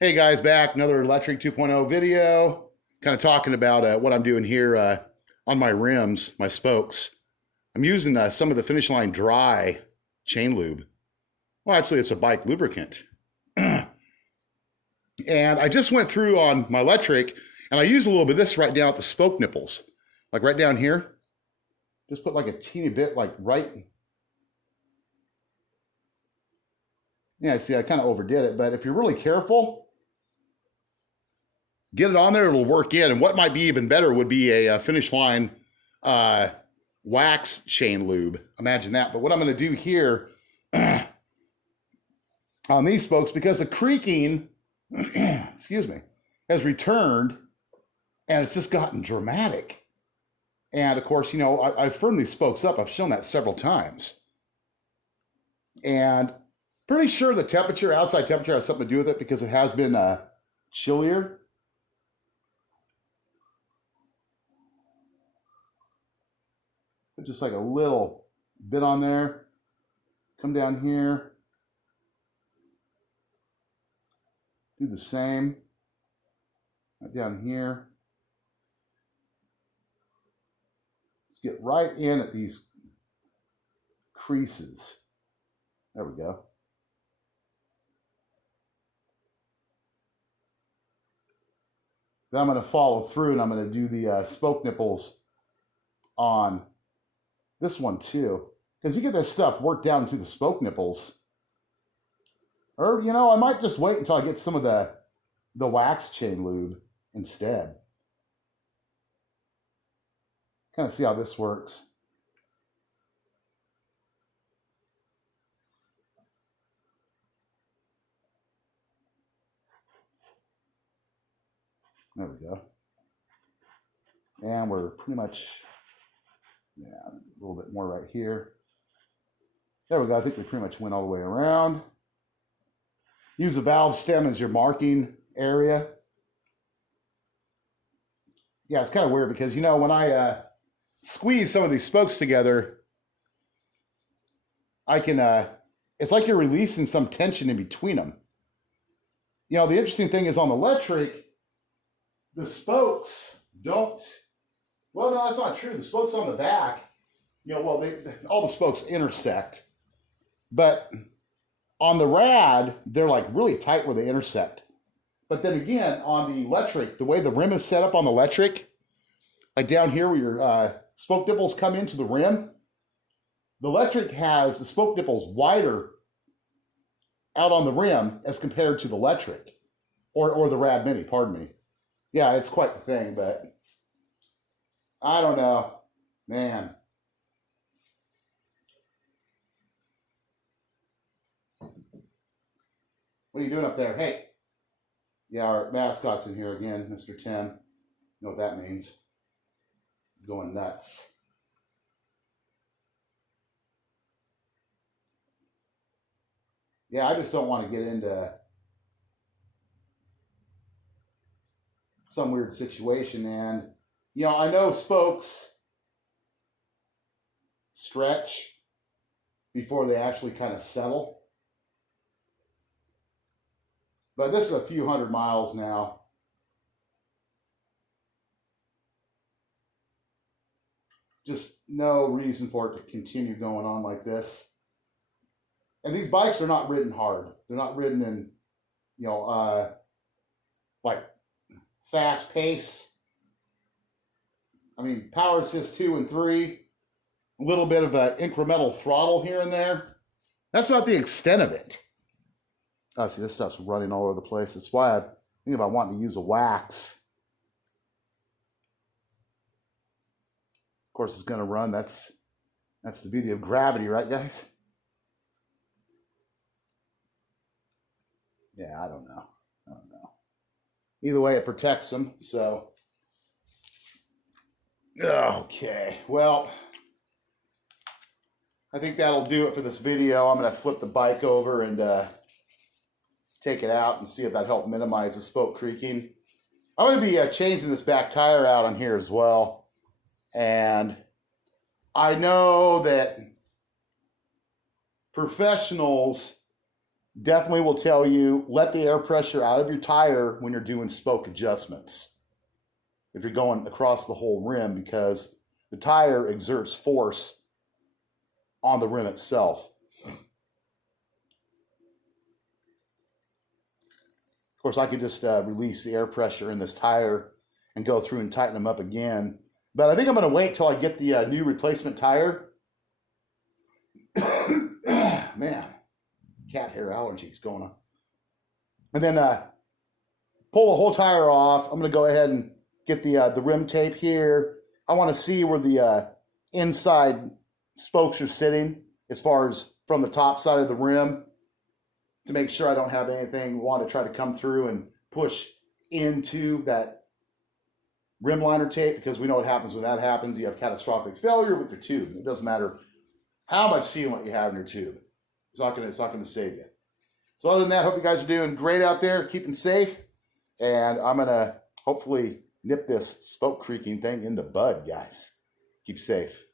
Hey guys, back another Electric 2.0 video. Kind of talking about what I'm doing here on my rims, my spokes. I'm using some of the Finish Line Dry chain lube. Well, actually, it's a bike lubricant. And I just went through on my electric, and I used a little bit of this right down at the spoke nipples, like right down here. Just put like a teeny bit, like right. Yeah, see, I kind of overdid it, but if you're really careful, get it on there, it'll work in. And what might be even better would be a Finish Line wax chain lube. Imagine that. But what I'm going to do here on these spokes, because the creaking, excuse me, has returned and it's just gotten dramatic. And of course, you know, I've firmed these spokes up. I've shown that several times. And pretty sure the temperature, outside temperature, has something to do with it because it has been chillier. Put just like a little bit on there. Come down here. Do the same. Right down here. Let's get right in at these creases. There we go. Then I'm going to follow through and I'm going to do the spoke nipples on this one too. Because you get this stuff worked down to the spoke nipples. Or, you know, I might just wait until I get some of the wax chain lube instead. Kind of see how this works. There we go. And we're pretty much, yeah, a little bit more right here. There we go. I think we pretty much went all the way around. Use the valve stem as your marking area. Yeah, it's kind of weird because, you know, when I squeeze some of these spokes together, I can, it's like you're releasing some tension in between them. You know, the interesting thing is on the electric, the spokes don't, well, no, that's not true. The spokes on the back, you know, well, all the spokes intersect, but on the RAD, they're like really tight where they intersect. But then again, on the electric, the way the rim is set up on the electric, like down here where your spoke nipples come into the rim, the electric has the spoke nipples wider out on the rim as compared to the electric, or the RAD Mini, pardon me. Yeah, it's quite the thing, but I don't know, man. What are you doing up there? Hey. Yeah, our mascot's in here again, Mr. Tim. You know what that means. He's going nuts. Yeah, I just don't want to get into some weird situation. And, you know, I know spokes stretch before they actually kind of settle. But this is a few hundred miles now. Just no reason for it to continue going on like this. And these bikes are not ridden hard. They're not ridden in, you know, like fast pace. I mean, power assist 2 and 3, a little bit of an incremental throttle here and there. That's about the extent of it. Oh, see, this stuff's running all over the place. That's why I think about wanting to use a wax. Of course, it's going to run. That's the beauty of gravity, right, guys? Yeah, I don't know. Either way, it protects them. So, okay. Well, I think that'll do it for this video. I'm going to flip the bike over and take it out and see if that helped minimize the spoke creaking. I'm going to be changing this back tire out on here as well. And I know that professionals definitely will tell you, let the air pressure out of your tire when you're doing spoke adjustments. If you're going across the whole rim, because the tire exerts force on the rim itself. Of course, I could just release the air pressure in this tire and go through and tighten them up again. But I think I'm going to wait till I get the new replacement tire. Man, cat hair allergies going on. And then pull the whole tire off. I'm going to go ahead and get the rim tape here. I want to see where the inside spokes are sitting as far as from the top side of the rim, to make sure I don't have anything want to try to come through and push into that rim liner tape, because we know what happens when that happens. You have catastrophic failure with your tube. It doesn't matter how much sealant you have in your tube. It's not going to save you. So other than that, hope you guys are doing great out there, keeping safe. And I'm going to hopefully nip this spoke creaking thing in the bud, guys. Keep safe.